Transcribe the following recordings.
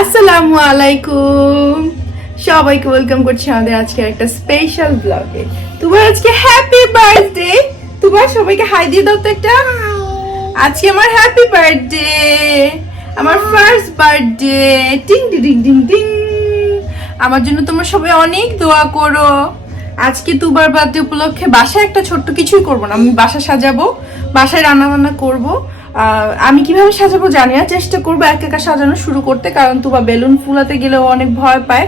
আসসালামু আলাইকুম, সবাইকে ওয়েলকাম করছি আমাদের আজকে একটা স্পেশাল ব্লগে। তোমার আজকে হ্যাপি বার্থডে। তোমার সবাইকে হাই দিয়ে দাও তো একটা। আজকে আমার হ্যাপি বার্থডে, আমার ফার্স্ট বার্থডে। টিং টিং টিং টিং। আমার জন্য তোমরা সবাই অনেক দোয়া করো। আজকে দুবার বার্থডে উপলক্ষে বাসায় একটা ছোট্ট কিছুই করবো না, আমি বাসা সাজাবো, বাসায় রান্না বান্না করবো। আমি কিভাবে সাজাবো জানি না, চেষ্টা করবো এক একা সাজানো শুরু করতে, কারণ তুবা বেলুন ফুলাতে গেলেও অনেক ভয় পায়।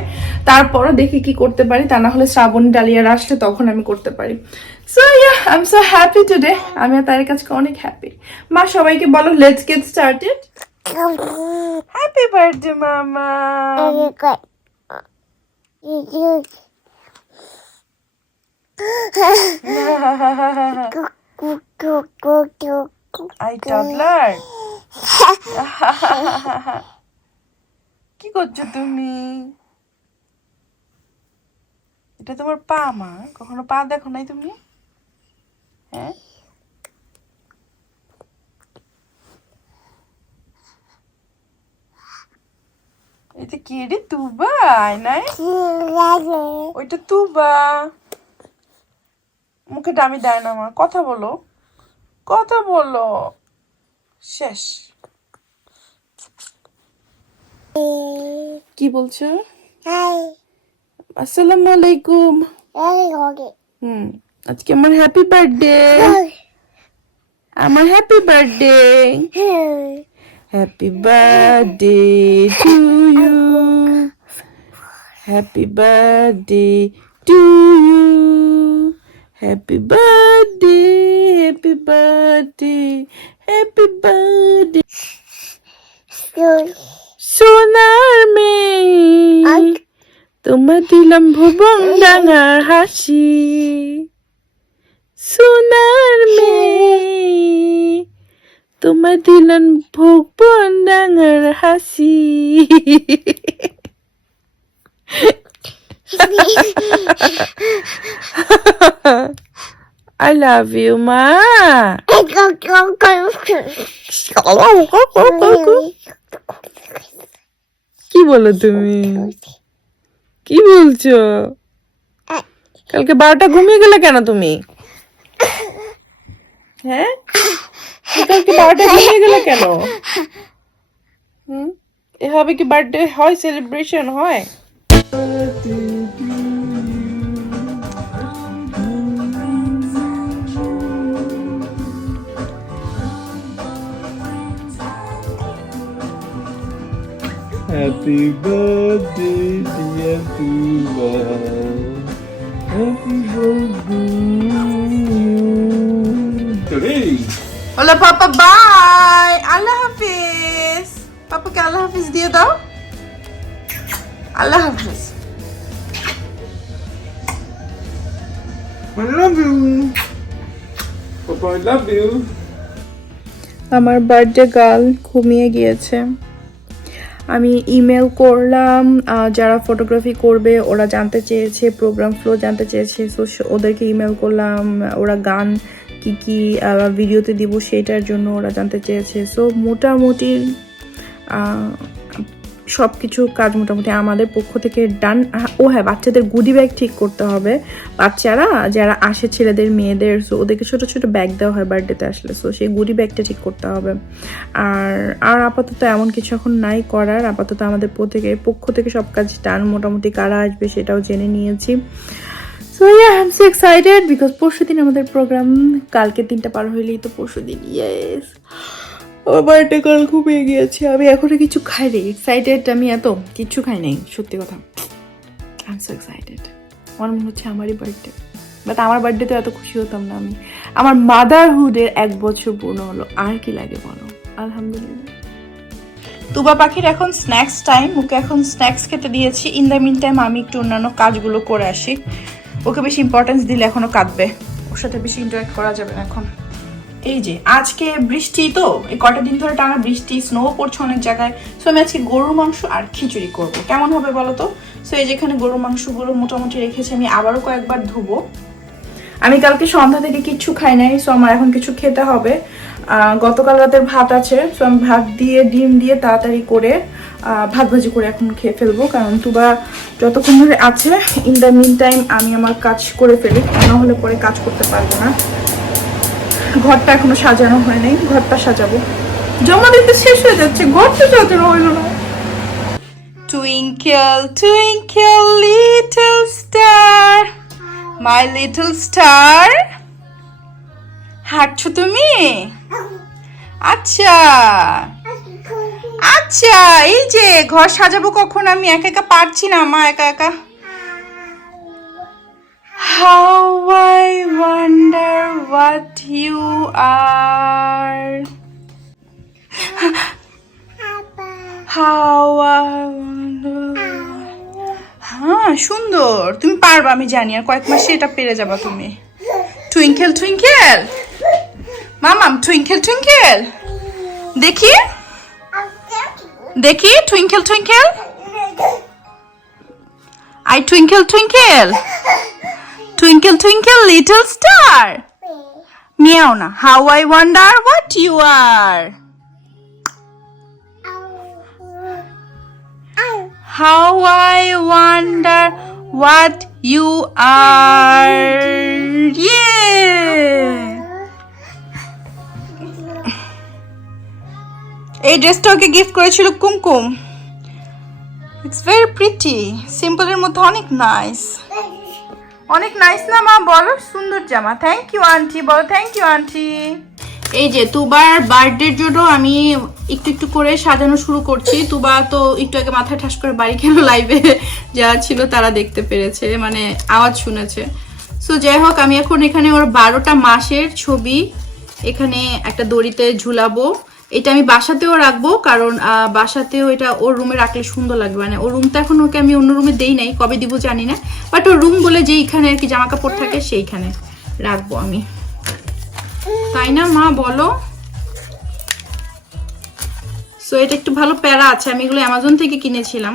তারপরও দেখি কি করতে পারি, তা না হলে শ্রাবণী ডালিয়ার আসলে তখন আমি করতে পারি। So yeah, I am so happy today. আমি আর তার কাছে অনেক হ্যাপি। মা সবাইকে বলো, let's get started. Happy birthday মামা। I toddler. কি করছো তুমি? এটা তোমার পা মা, কখনো পা দেখো নাই তুমি? হ্যাঁ, এটা কি রে? তুবা নাই, ওইটা তুবা। মুখে দামি দেয় না আমার। কথা বলো, কথা বলো। শেষ। কি বলছো? আসসালামু আলাইকুম। আজকে আমার হ্যাপি বার্থডে, আমার happy birthday. Happy birthday to you, happy birthday to you, happy birthday, happy birthday, happy birthday. সোনার মেয়ে, তোমার দিলাম ভুবন ডাঙার হাসি। সোনার মেয়ে, তোমার দিলাম ভুবন ডাঙার হাসি। I love you, ma. কি বলো তুমি? কি বলছো? কালকে 12টা ঘুমিয়ে গেলে কেন তুমি? হ্যাঁ, কালকে 12টা ঘুমিয়ে গেলে কেন? এভাবে কি বার্থডে হয়, সেলিব্রেশন হয়? Happy birthday, dear Tuba. Happy birthday. বলো পাপা বাই, আল্লাহ হাফিজ। পাপাকে আল্লাহ হাফিজ দিয়ে দাও। আল্লাহ হাফিজ। I love you. Papa, I love you. আমার বার্থডে গার্ল ঘুমিয়ে গিয়েছে। আমি ইমেল করলাম, যারা ফটোগ্রাফি করবে ওরা জানতে চেয়েছে, প্রোগ্রাম ফ্লো জানতে চেয়েছে, সো ওদেরকে ইমেল করলাম। ওরা গান কি কি ভিডিওতে দিব সেটার জন্য ওরা জানতে চেয়েছে। সো মোটামুটি সব কিছু কাজ মোটামুটি আমাদের পক্ষ থেকে ডান। ও হ্যাঁ, বাচ্চাদের গুডি ব্যাগ ঠিক করতে হবে। বাচ্চারা যারা আসে, ছেলেদের মেয়েদের, সো ওদেরকে ছোট ছোট ব্যাগ দেওয়া হয় বার্থডেতে আসলে, সো সেই গুডি ব্যাগটা ঠিক করতে হবে। আর আপাতত এমন কিছু এখন নাই করার। আপাতত আমাদের পক্ষ থেকে সব কাজ ডান। মোটামুটি কারা আসবে সেটাও জেনে নিয়েছি। So yeah, I am so excited because পরশুদিন আমাদের প্রোগ্রাম। কালকে 3টা পার হইলেই তো পরশুদিন। ইয়েস, আমার বার্থডে কাল ঘুমিয়ে গিয়েছে। আমি এখনো কিছু খাইনি। এক্সাইটেড, আমি এত কিছু খাই নাই, সত্যি কথা। I am so excited. আমার মনে হচ্ছে আমারই বার্থডে, বাট আমার বার্থডে তো এত খুশি হতাম না আমি। আমার মাদারহুডের 1 বছর পূর্ণ হলো, আর কি লাগে বলো। আলহামদুলিল্লাহ। তুবা পাখির এখন স্ন্যাক্স টাইম, ওকে এখন স্ন্যাক্স খেতে দিয়েছি। ইন দ্য মিন টাইম আমি একটু অন্যান্য কাজগুলো করে আসি। ওকে বেশি ইম্পর্টেন্স দিলে এখনো কাঁদবে, ওর সাথে বেশি ইন্টারাক্ট করা যাবে না এখন। এই যে আজকে বৃষ্টি, তো এই কটা দিন ধরে টানা বৃষ্টি, স্নো পড়ছে অনেক জায়গায়। সো আমি আজকে গরুর মাংস আর খিচুড়ি করব, কেমন হবে বলো তো? সো এই যেখানে গরুর মাংসগুলো মোটামুটি রেখেছি, আমি আবারও কয়েকবার ধুবো। আমি কালকে সন্ধ্যা থেকে কিচ্ছু খাই নাই, সো আমার এখন কিছু খেতে হবে। গতকাল রাতের ভাত আছে, সো আমি ভাত দিয়ে ডিম দিয়ে তাড়াতাড়ি করে ভাত ভাজি করে এখন খেয়ে ফেলবো, কারণ তুবা যতক্ষণ ধরে আছে ইন দ্য মিন টাইম আমি আমার কাজ করে ফেলি, না হলে পরে কাজ করতে পারবো না। ঘরটা এখনো সাজানো হয়নি, ঘরটা সাজাবো, জমা দিতে শেষ হয়ে যাচ্ছে, ঘরটা সাজানো হইলো না। Twinkle, twinkle, little star, my little star. হাঁটছো তুমি? আচ্ছা আচ্ছা, এই যে ঘর সাজাবো কখন, আমি একা একা পারছি না মা, একা একা। How I wonder what you are. How I wonder. হ্যাঁ সুন্দর, তুমি পারবা আমি জানি, আর কয়েক মাসে এটা পেরে যাবা তুমি। টুইঙ্কেল টুইঙ্কেল মামাম, টুইঙ্কেল টুইঙ্কেল, দেখি দেখি, twinkle twinkle, I twinkle twinkle, twinkle twinkle little star, মিয়াও না, how I wonder what you are, how I wonder what you are. Yeah. এই ড্রেসটা ওকে গিফট করেছিল কুমকুম। ইটস ভেরি প্রিটি, সিম্পলের মধ্যে অনেক নাইস, অনেক নাইস না মা? বলো সুন্দর জামা। থ্যাংক ইউ আন্টি, বলো থ্যাংক ইউ আন্টি। এই যে তুবার বার্থডের জন্য আমি একটু একটু করে সাজানো শুরু করছি। তুবা তো একটু আগে মাথায় ঠাস করে বাড়ি খেলো, লাইভে যারা ছিল তারা দেখতে পেরেছে, মানে আওয়াজ শুনেছে। সো যাই হোক, আমি এখন এখানে ওর 12টা মাসের ছবি এখানে একটা দড়িতে ঝুলাবো। এটা আমি বাসাতেও রাখবো, কারণ বাসাতেও এটা ওর রুমে রাখলে সুন্দর লাগবে। মানে ওর রুমটা এখন ওকে আমি অন্য রুমে দেই নাই, কবে দিব জানি না, বাট ওর রুম বলে যেইখানে আর কি জামা কাপড় থাকে সেইখানে রাখবো আমি, তাই না মা বলো? সো এটা একটু ভালো প্যারা আছে, আমি এগুলো অ্যামাজন থেকে কিনেছিলাম।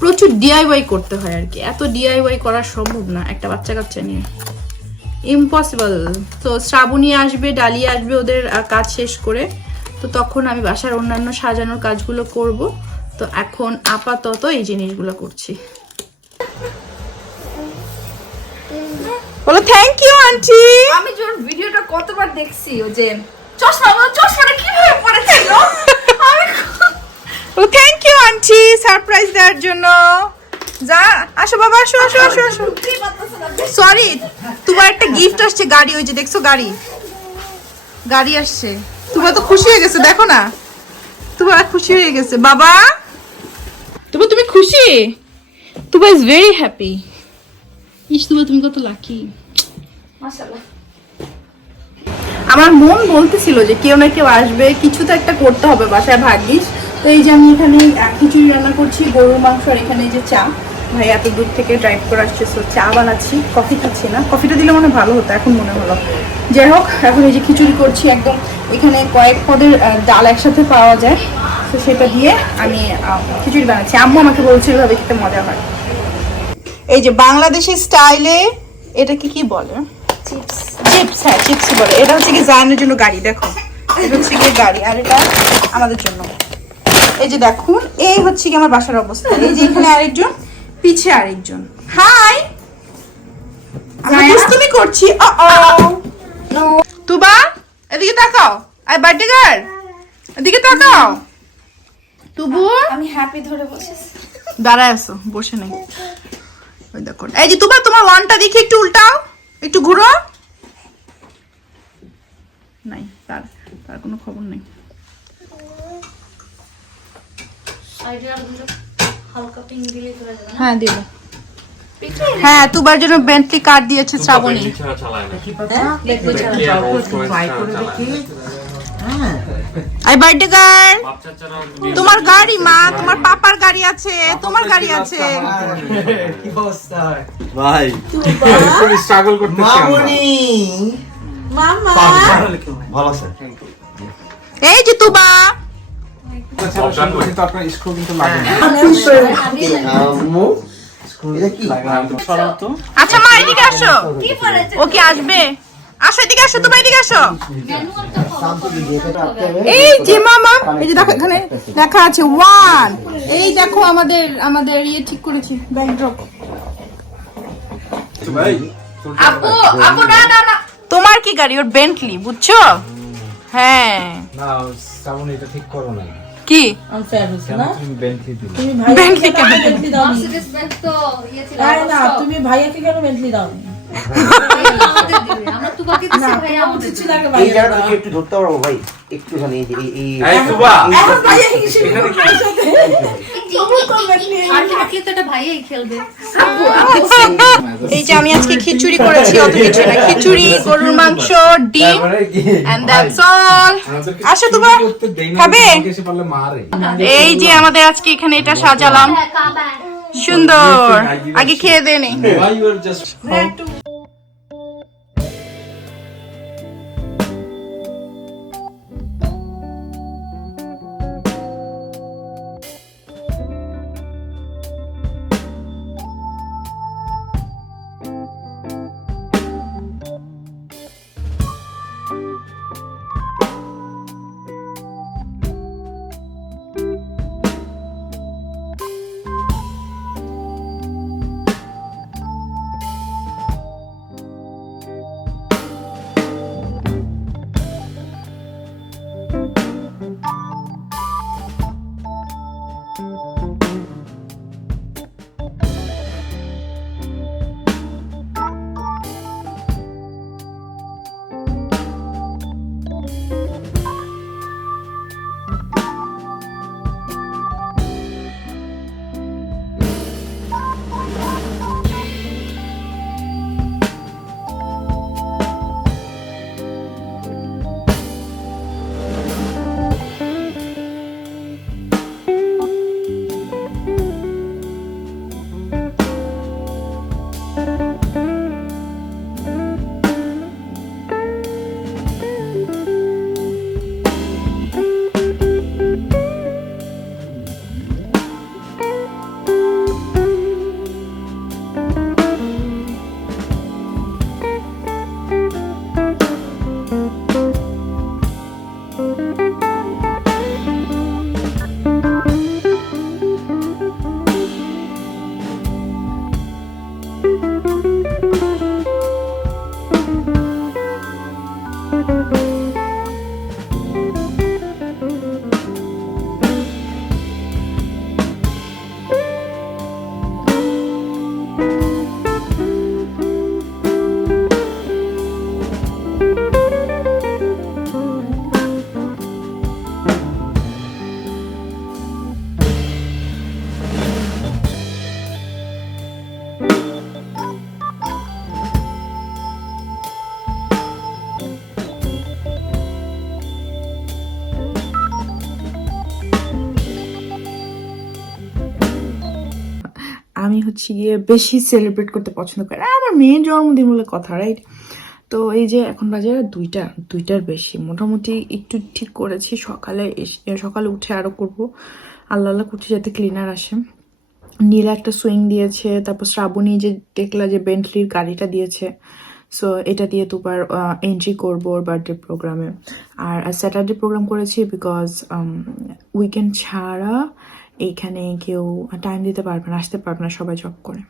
প্রচুর ডিআইওয়াই করতে হয় আর কি, এত ডিআইওয়াই করা সম্ভব না একটা বাচ্চা কাচ্চা নিয়ে, ইম্পসিবল। তো শ্রাবণী আসবে, ডালিয়া আসবে ওদের কাজ শেষ করে, তো তখন আমি বাসার অন্যান্য সাজানোর কাজগুলো করব। তো এখন আপাতত এই জিনিসগুলো করছি। বলো থ্যাংক ইউ আন্টি। আমি যখন ভিডিওটা কতবার দেখছি, ও যে চশমাটা কিভাবে পড়েছিল, আমি বলো থ্যাংক ইউ আন্টি সারপ্রাইজ দেওয়ার জন্য। যা আসো বাবা, আসো আসো আসো আসো। সরি, তোমার একটা গিফট আসছে, গাড়ি, ওই যে দেখছো গাড়ি, গাড়ি আসছে। তোমার তো খুশি হয়ে গেছে, দেখো না, তোমার খুশি হয়ে গেছে বাবা। তুমি খুশি? তুবা ইজ ভেরি হ্যাপি। ইস তুবা তুমি কত লাকি, মাশাআল্লাহ। আমার মন বলতেছিল যে কেউ না কেউ আসবে, কিছু তো একটা করতে হবে বাসায়, ভাগ্যিস। তো এই যে আমি এখানে খিচুড়ি রান্না করছি, গরুর মাংস, আর এখানে এই যে চা, ভাই এত দূর থেকে ড্রাইভ করে আসছে, তো চা বানাচ্ছি, কফি খাচ্ছি না, কফিটা দিলে মনে ভালো হতো, এখন মনে হলো। যাই হোক, এখন এই যে খিচুড়ি করছি, একদম এখানে কয়েক পদের ডাল একসাথে পাওয়া যায়, তো সেটা দিয়ে আমি খিচুড়ি বানাচ্ছি। আম্মু আমাকে বলছে এভাবে খেতে মজা হয়। এই যে বাংলাদেশি স্টাইলে এটাকে কি বলে, চিপস, হ্যাঁ চিপসই বলে। এটা হচ্ছে কি জায়ানের জন্য গাড়ি, দেখো এটা হচ্ছে কি গাড়ি, আর এটা আমাদের জন্য। এই যে দেখুন, এই হচ্ছে কি আমার বাসার অবস্থা। এই যে এখানে আরেকজন, পিছে আরেকজন। হাই, আমি দুষ্টুমি করছি। তুবা এদিকে তাকাও, আই বার্থডে গার্ল এদিকে তাকাও। তুবু আমি হ্যাপি ধরে বসেছি। দাঁড়ায় আছো, বসে নাই। ওই দেখো, এই যে তুবা তোমার ওয়ানটা দেখি একটু উল্টাও, একটু ঘুরো। নাই, তার কোনো খবর নেই। হালকা পিঙ্ক দিলে চলে যাবে না? হ্যাঁ দিল। হ্যাঁ তুবার জন্য বেন্টলি কার দিয়েছে শ্রাবণী। আই বার্থডে গার্ল, তোমার গাড়ি মা, তোমার পাপার গাড়ি আছে, তোমার গাড়ি আছে। কি অবস্থা ভাই, খুব স্ট্রাগল করতেছি আমরা। মামুনি মামা ভালো আছে। এই যে তুবা, কিন্তু আপনার স্ক্রু কিন্তু লাগে না। আম্মু এটা কি? আচ্ছা মা এদিকে আসো। ও কি আসবে? আসো এদিকে আসো, তোমার এদিকে আসো। এই যে মামা, এই যে দেখো এখানে লেখা আছে 1। এই দেখো আমাদের আমাদের ইয়ে ঠিক করেছি, ব্যাকড্রপ। ভাই আপু আপু না না না তোমার কি গাড়ি? ওর বেন্টলি, বুঝছো? হ্যাঁ। না শ্রাবণ এটা ঠিক করো না, কি আনফেয়ার হচ্ছে কেন না? তুমি বেন্টলি দিলে? তুমি ভাইয়াকে বেন্টলি কেন কেন? বেন্টলি দাও? মার্সিডিজ বেঞ্জ তো ইয়ে ছিল তাই না, তুমি ভাইয়াকে কেন বেন্টলি দাও? আমাদের দিবে আমরা তোমাকে দিছি না, ভাই তোমার আমাদের উচিত ছিল আগে এই ভাইয়াকে জায়গাটা দাও। কি একটু ধরতে পারবো ভাই? একটুখানি এই যে এই এই তুবা এখন ভাইয়া হিসেবে তোমার সাথে তোমার তো বেন্টলি আর কি বাকি তো এটা ভাইয়াই খেলবে এই যে আমি আজকে খিচুড়ি করেছি, অত কিছু না, খিচুড়ি, গরুর মাংস, ডিম, তারপরে কি and that's all. আমাদেরকে আসো শুরু তোমার করতে দেই না, খাবে? আমাকে এসে বললে মারে। এই যে আমাদের আজকে এখানে এটা সাজালাম, সুন্দর। আগে খেয়ে দে নে। Why you are just আমি হচ্ছে গিয়ে বেশি সেলিব্রেট করতে পছন্দ করি, আর আমার মেয়ের জন্মদিন বলে কথা, রাইট? তো এই যে এখন বাজে 2টার বেশি, মোটামুটি একটু ঠিক করেছি। সকালে উঠে আরো করব, আল্লাহ আল্লাহ করছি যাতে ক্লিনার আসে। নীলা একটা সুইং দিয়েছে, তারপর শ্রাবণী যে দেখলা যে বেন্টলির গাড়িটা দিয়েছে, সো এটা দিয়ে দুবার এন্ট্রি করবো ওর বার্থডে প্রোগ্রামে। আর স্যাটারডে প্রোগ্রাম করেছি বিকজ উইকেন্ড ছাড়া এইখানে কেউ টাইম দিতে পারবে না, আসতে পারবে না, সবাই জব করে।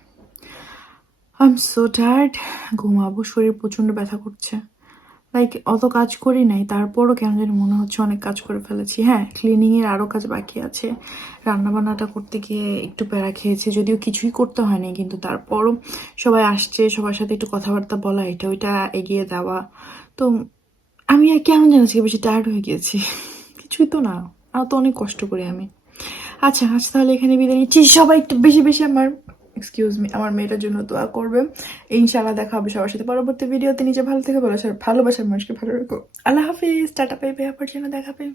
আই এম সো টায়ার্ড, ঘুমাবো, শরীর প্রচন্ড ব্যথা করছে। লাইক অত কাজ করি নাই, তারপরও কেন জানি মনে হচ্ছে অনেক কাজ করে ফেলেছি। হ্যাঁ, ক্লিনিং এর আরো কাজ বাকি আছে, রান্নাবান্নাটা করতে গিয়ে একটু প্যারা খেয়েছি, যদিও কিছুই করতে হয়নি, কিন্তু তারপরও সবাই আসছে, সবার সাথে একটু কথাবার্তা বলা, এটা ওইটা এগিয়ে দেওয়া। তো আমি আর কেন জানি আজকে বেশি টায়ার্ড হয়ে গিয়েছি, কিছুই তো না, আর তো অনেক কষ্ট করি আমি। আচ্ছা আজ তাহলে এখানে বিদায় নিচ্ছি, সবাই একটু বেশি বেশি আমার আমার মেয়েটার জন্য দোয়া করবে। ইনশাআল্লাহ দেখা হবে সবার সাথে পরবর্তী ভিডিওতে। নিজে ভালো থেকে ভালোবাসার মানুষকে ভালো রাখো। আল্লাহ হাফিজ, টাটা, বাই বাই, আবার যেন দেখা পাই।